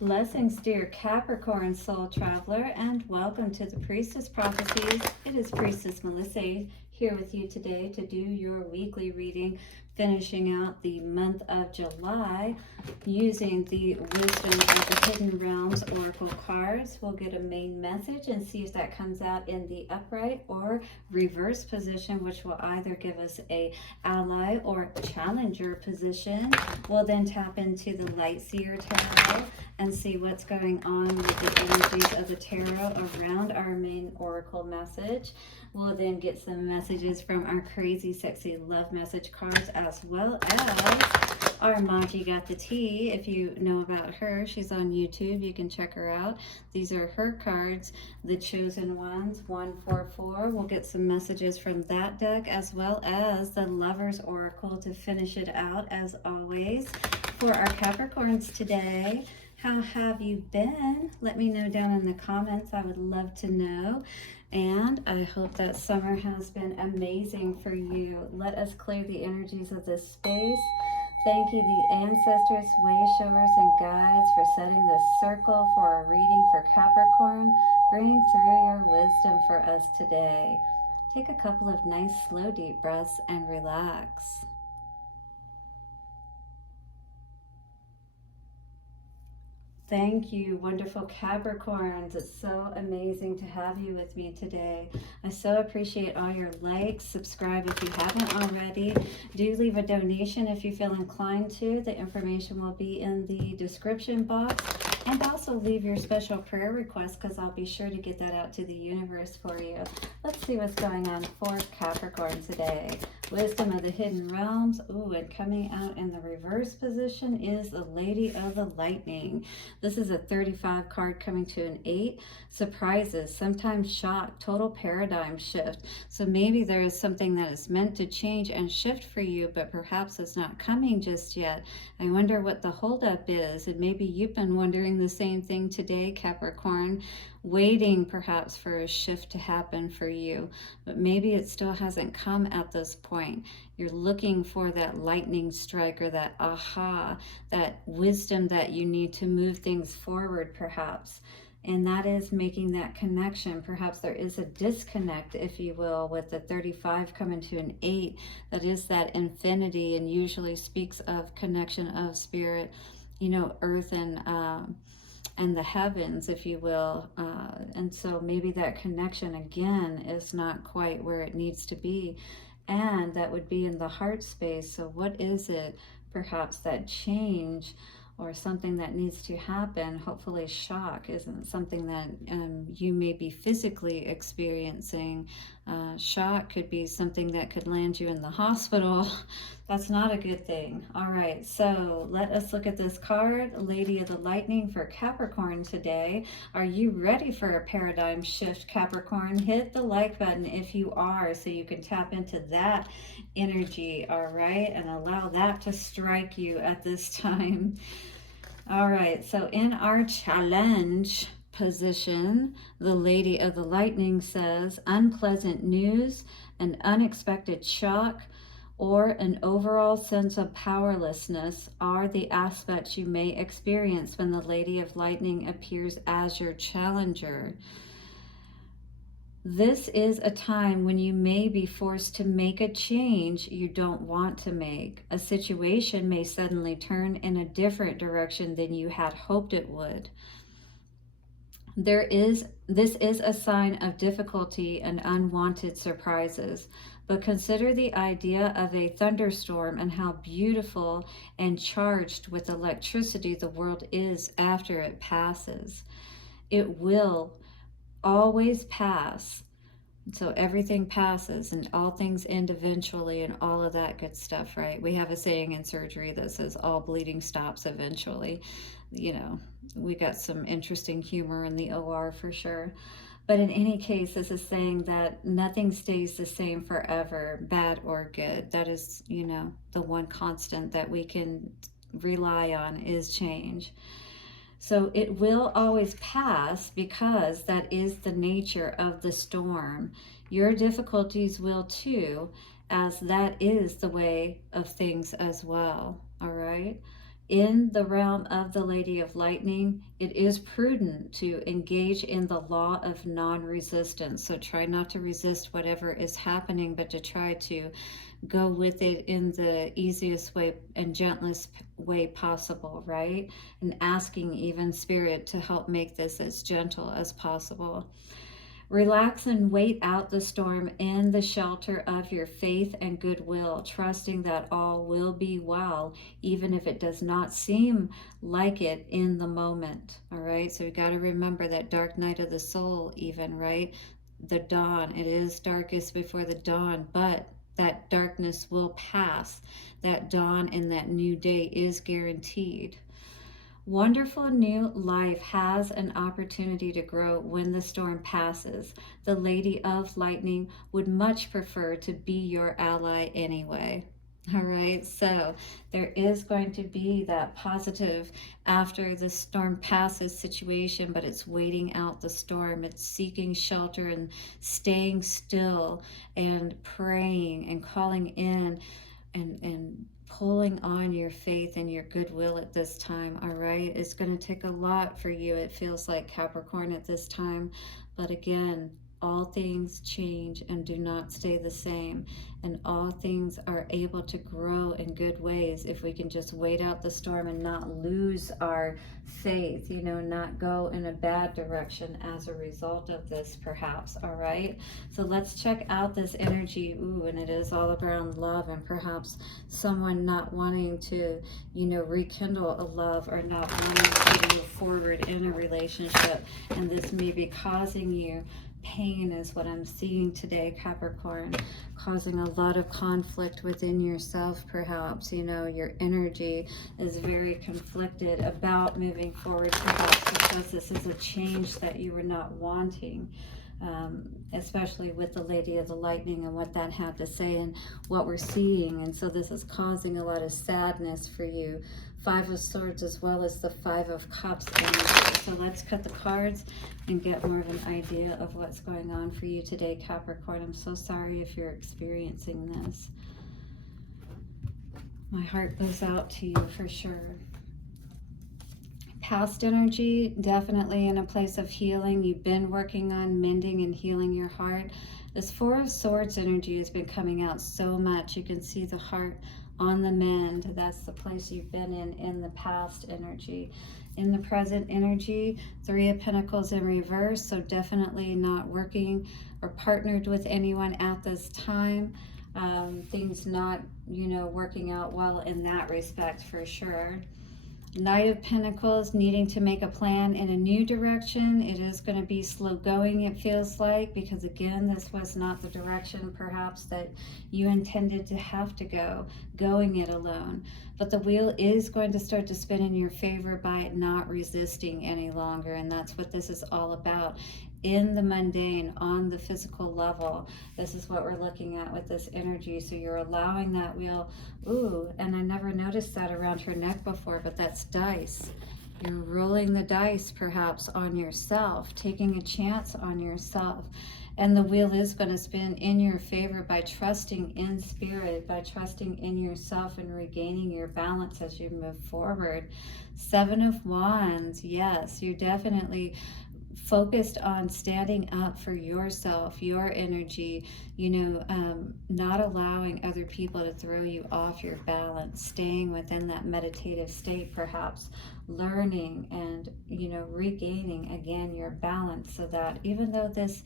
Blessings, dear Capricorn soul traveler, and welcome to the Priestess Prophecies. It is Priestess Melissae here with you today to do your weekly reading, finishing out the month of July using the Wisdom of the Hidden Realms Oracle cards. We'll get a main message and see if that comes out in the upright or reverse position, which will either give us a ally or challenger position. We'll then tap into the Light Seer Tarot and see what's going on with the energies of the tarot around our main oracle message. We'll then get some messages from our crazy sexy love message cards, as well as our Maji Got the Tea. If you know about her, she's on YouTube, you can check her out. These are her cards, the chosen ones, 144. We'll get some messages from that deck, as well as the Lover's Oracle to finish it out, as always. For our Capricorns today, how have you been? Let me know down in the comments. I would love to know. And I hope that summer has been amazing for you. Let us clear the energies of this space. Thank you, the ancestors, way showers, and guides for setting this circle for our reading for Capricorn. Bring through your wisdom for us today. Take a couple of nice, slow, deep breaths and relax. Thank you, wonderful Capricorns. It's so amazing to have you with me today. I so appreciate all your likes. Subscribe if you haven't already. Do leave a donation if you feel inclined to. The information will be in the description box. And also leave your special prayer request, because I'll be sure to get that out to the universe for you. Let's see what's going on for Capricorn today. Wisdom of the Hidden Realms. Ooh, and coming out in the reverse position is the Lady of the Lightning. This is a 35 card coming to an 8. Surprises, sometimes shock, total paradigm shift. So maybe there is something that is meant to change and shift for you, but perhaps it's not coming just yet. I wonder what the holdup is, and maybe you've been wondering the same thing today, Capricorn, waiting perhaps for a shift to happen for you, but maybe it still hasn't come at this point. You're looking for that lightning strike or that aha, that wisdom that you need to move things forward perhaps. And that is making that connection. Perhaps there is a disconnect, if you will, with the 35 coming to an 8. That is that infinity, and usually speaks of connection of spirit, you know, earth and the heavens, if you will. And so maybe that connection again is not quite where it needs to be. And that would be in the heart space. So what is it, perhaps that change or something that needs to happen? Hopefully shock isn't something that you may be physically experiencing. Shock could be something that could land you in the hospital. That's not a good thing. All right, so let us look at this card, Lady of the Lightning for Capricorn today. Are you ready for a paradigm shift, Capricorn? Hit the like button if you are, so you can tap into that energy, all right, and allow that to strike you at this time. All right, so in our challenge position, the Lady of the Lightning says, unpleasant news, an unexpected shock, or an overall sense of powerlessness are the aspects you may experience when the Lady of Lightning appears as your challenger. This is a time when you may be forced to make a change you don't want to make. A situation may suddenly turn in a different direction than you had hoped it would. This is a sign of difficulty and unwanted surprises, but consider the idea of a thunderstorm and how beautiful and charged with electricity the world is after it passes. It will always pass. So everything passes and all things end eventually and all of that good stuff, right? We have a saying in surgery that says all bleeding stops eventually. You know, we got some interesting humor in the OR for sure. But in any case, this is saying that nothing stays the same forever, bad or good. That is, you know, the one constant that we can rely on is change. So it will always pass, because that is the nature of the storm. Your difficulties will too, as that is the way of things as well, all right? In the realm of the Lady of Lightning, it is prudent to engage in the law of non-resistance. So try not to resist whatever is happening, but to try to go with it in the easiest way and gentlest way possible, right? And asking even Spirit to help make this as gentle as possible. Relax and wait out the storm in the shelter of your faith and goodwill, trusting that all will be well, even if it does not seem like it in the moment. All right, so we got to remember that dark night of the soul, even, right? The dawn, it is darkest before the dawn, but that darkness will pass. That dawn and that new day is guaranteed. Wonderful new life has an opportunity to grow when the storm passes. The Lady of Lightning would much prefer to be your ally anyway. All right, so there is going to be that positive after the storm passes situation, but it's waiting out the storm. It's seeking shelter and staying still and praying and calling in and pulling on your faith and your goodwill at this time. All right, it's going to take a lot for you, it feels like, Capricorn, at this time. But again, all things change and do not stay the same, and all things are able to grow in good ways if we can just wait out the storm and not lose our faith, you know, not go in a bad direction as a result of this, perhaps. All right, so let's check out this energy. Ooh, and it is all around love, and perhaps someone not wanting to, you know, rekindle a love, or not wanting to move forward in a relationship, and this may be causing you pain, is what I'm seeing today, Capricorn, causing a lot of conflict within yourself, perhaps. You know, your energy is very conflicted about moving forward, perhaps because this is a change that you were not wanting. Especially with the Lady of the Lightning and what that had to say and what we're seeing. And so this is causing a lot of sadness for you. Five of Swords as well as the Five of Cups energy. So let's cut the cards and get more of an idea of what's going on for you today, Capricorn. I'm so sorry if you're experiencing this. My heart goes out to you for sure. Past energy, definitely in a place of healing. You've been working on mending and healing your heart. This Four of Swords energy has been coming out so much. You can see the heart on the mend. That's the place you've been in the past energy. In the present energy, Three of Pentacles in reverse, so definitely not working or partnered with anyone at this time. Things not, you know, working out well in that respect for sure. Knight of Pentacles, needing to make a plan in a new direction. It is going to be slow going, it feels like, because again, this was not the direction perhaps that you intended to have to go, going it alone. But the wheel is going to start to spin in your favor by not resisting any longer, and that's what this is all about. In the mundane, on the physical level, this is what we're looking at with this energy. So you're allowing that wheel. Ooh, and I never noticed that around her neck before, but that's dice. You're rolling the dice perhaps on yourself, taking a chance on yourself. And the wheel is going to spin in your favor by trusting in Spirit, by trusting in yourself and regaining your balance as you move forward. Seven of Wands, yes, you're definitely focused on standing up for yourself, your energy, you know, not allowing other people to throw you off your balance, staying within that meditative state, perhaps learning and, you know, regaining again your balance, so that even though this,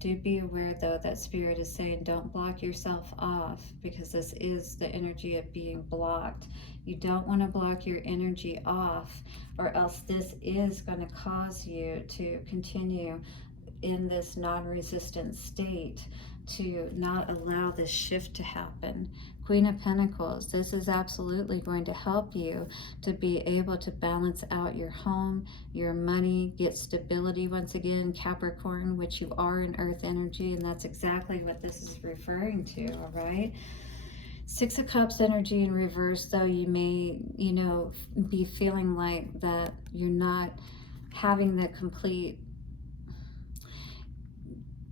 do be aware though that Spirit is saying don't block yourself off, because this is the energy of being blocked. You don't want to block your energy off, or else this is going to cause you to continue in this non-resistant state, to not allow this shift to happen. Queen of Pentacles, this is absolutely going to help you to be able to balance out your home, your money, get stability once again, Capricorn, which you are in earth energy, and that's exactly what this is referring to, all right? Six of Cups energy in reverse, though, you may, you know, be feeling like that you're not having the complete,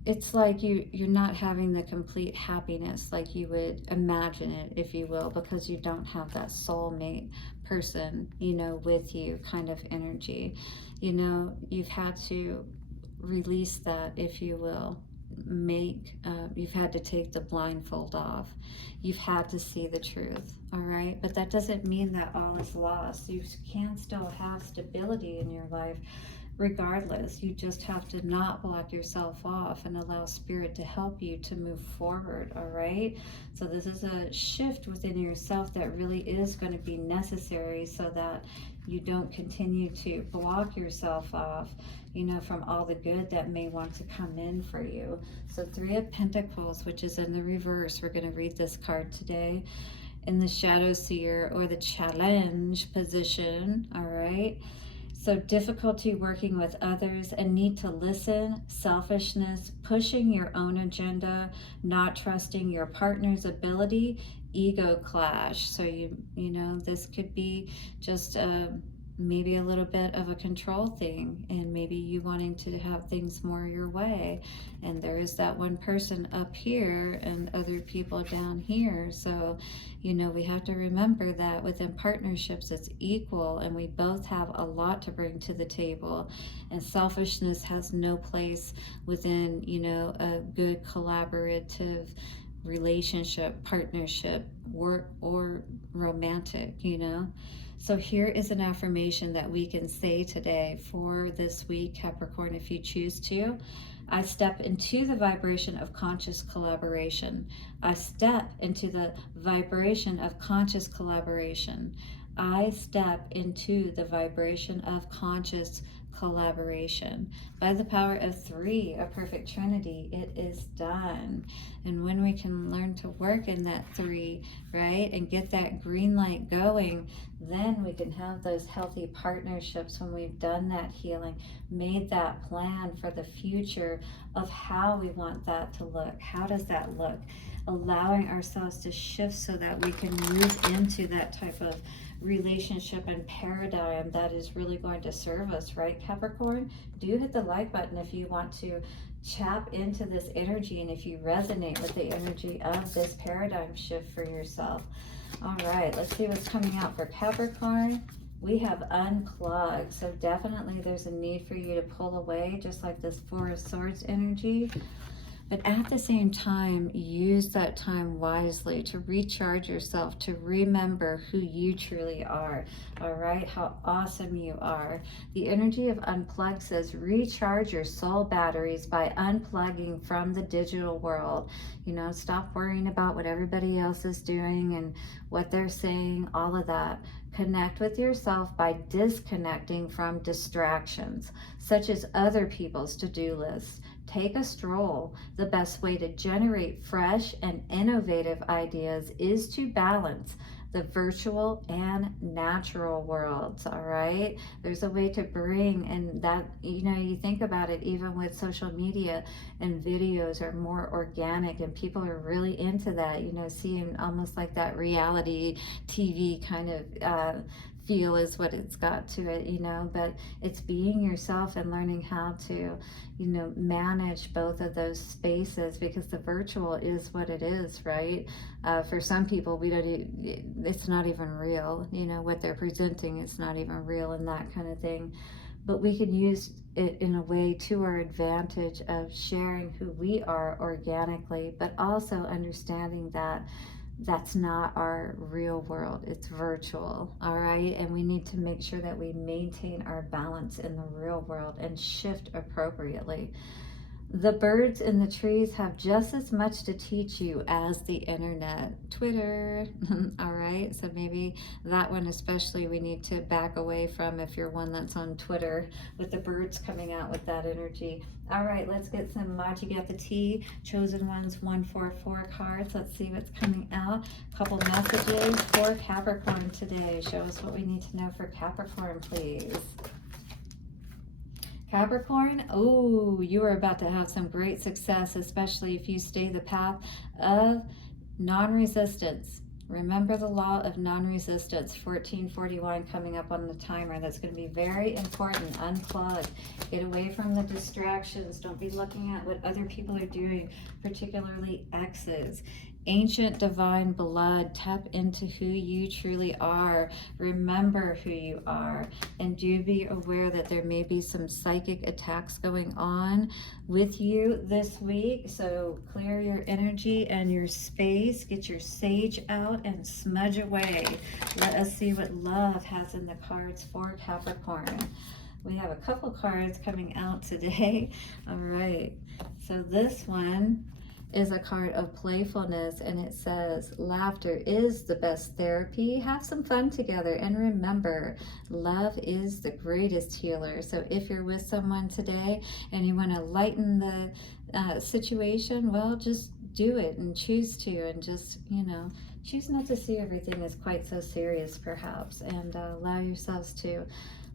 it's like you're not having the complete happiness like you would imagine it, if you will, because you don't have that soulmate person, you know, with you kind of energy. You know, you've had to release that, if you will. You've had to take the blindfold off. You've had to see the truth, all right? But that doesn't mean that all is lost. You can still have stability in your life regardless. You just have to not block yourself off and allow spirit to help you to move forward, all right? So this is a shift within yourself that really is going to be necessary, so that you don't continue to block yourself off, you know, from all the good that may want to come in for you. So 3 of Pentacles, which is in the reverse. We're going to read this card today in the Shadow Seer, or the challenge position, all right? So difficulty working with others, a need to listen, selfishness, pushing your own agenda, not trusting your partner's ability, ego clash. So you know, this could be just maybe a little bit of a control thing, and maybe you wanting to have things more your way, and there is that one person up here and other people down here. So you know, we have to remember that within partnerships it's equal, and we both have a lot to bring to the table, and selfishness has no place within, you know, a good collaborative relationship, partnership, work, or romantic, you know. So here is an affirmation that we can say today for this week, Capricorn, if you choose to. I step into the vibration of conscious collaboration. I step into the vibration of conscious collaboration. I step into the vibration of conscious collaboration. By the power of 3, a perfect trinity, it is done. And when we can learn to work in that 3, right, and get that green light going, then we can have those healthy partnerships when we've done that healing, made that plan for the future of how we want that to look. How does that look? Allowing ourselves to shift so that we can move into that type of relationship and paradigm that is really going to serve us, right, Capricorn? Do hit the like button if you want to tap into this energy, and if you resonate with the energy of this paradigm shift for yourself. All right, let's see what's coming out for Capricorn. We have unplugged, so definitely there's a need for you to pull away, just like this 4 of Swords energy. But at the same time, use that time wisely to recharge yourself, to remember who you truly are, all right? How awesome you are. The energy of unplug says recharge your soul batteries by unplugging from the digital world. You know, stop worrying about what everybody else is doing and what they're saying, all of that. Connect with yourself by disconnecting from distractions, such as other people's to-do lists. Take a stroll. The best way to generate fresh and innovative ideas is to balance the virtual and natural worlds, all right? There's a way to bring, and that, you know, you think about it, even with social media and videos are more organic, and people are really into that, you know, seeing almost like that reality TV kind of feel is what it's got to it, you know, but it's being yourself and learning how to, you know, manage both of those spaces, because the virtual is what it is, right? For some people, it's not even real, you know, what they're presenting, it's not even real, and that kind of thing. But we can use it in a way to our advantage of sharing who we are organically, but also understanding that that's not our real world, it's virtual, all right? And we need to make sure that we maintain our balance in the real world and shift appropriately. The birds in the trees have just as much to teach you as the internet. Twitter, all right? So maybe that one especially we need to back away from if you're one that's on Twitter, with the birds coming out with that energy. All right, let's get some Magic at the Tea, Chosen Ones 144 cards. Let's see what's coming out. A couple messages for Capricorn today. Show us what we need to know for Capricorn, please. Capricorn, oh, you are about to have some great success, especially if you stay the path of non-resistance. Remember the law of non-resistance, 1441 coming up on the timer. That's going to be very important. Unplug. Get away from the distractions. Don't be looking at what other people are doing, particularly exes. Ancient divine blood, tap into who you truly are. Remember who you are, and do be aware that there may be some psychic attacks going on with you this week. So clear your energy and your space. Get your sage out and smudge away. Let us see what love has in the cards for Capricorn. We have a couple cards coming out today. All right, so this one is a card of playfulness, and it says laughter is the best therapy. Have some fun together, and remember, love is the greatest healer. So if you're with someone today and you want to lighten the situation, well, just do it and choose to, and just, you know, choose not to see everything as quite so serious perhaps, and allow yourselves to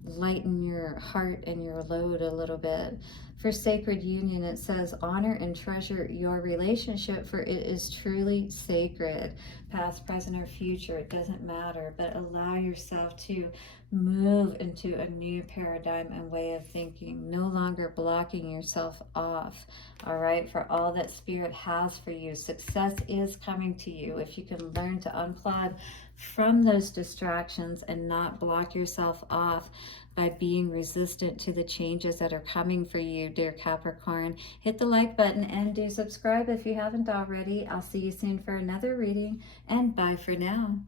lighten your heart and your load a little bit. For sacred union, it says honor and treasure your relationship, for it is truly sacred. Past, present, or future, it doesn't matter, but allow yourself to move into a new paradigm and way of thinking, no longer blocking yourself off. All right, for all that Spirit has for you, success is coming to you if you can learn to unplug from those distractions and not block yourself off by being resistant to the changes that are coming for you, dear Capricorn. Hit the like button and do subscribe if you haven't already. I'll see you soon for another reading, and bye for now.